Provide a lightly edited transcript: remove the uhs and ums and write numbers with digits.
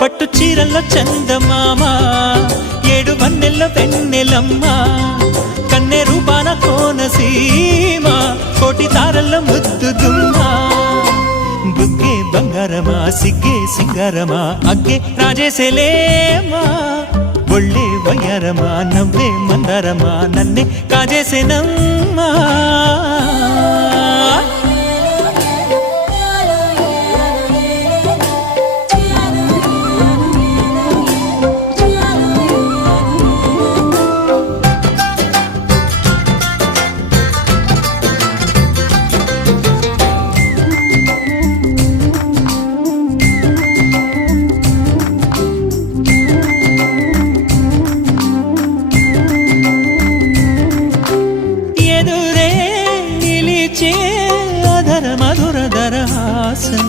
పట్టు చీరల్లో చందమామ ఏడు వన్నెల్లో వెన్నెలమ్మ కన్నె రూపాన కోనసీమ కోటి తారల్లో ముద్దు దుమ్మ బుగ్గే బంగారమా సిగ్గే సింగారమా అగ్గే రాజేసేలేమా ఒళ్ళే వయ్యారమా నవ్వే మందారమా నన్నే కాజేసేనమ్మా మధుర దరహాసం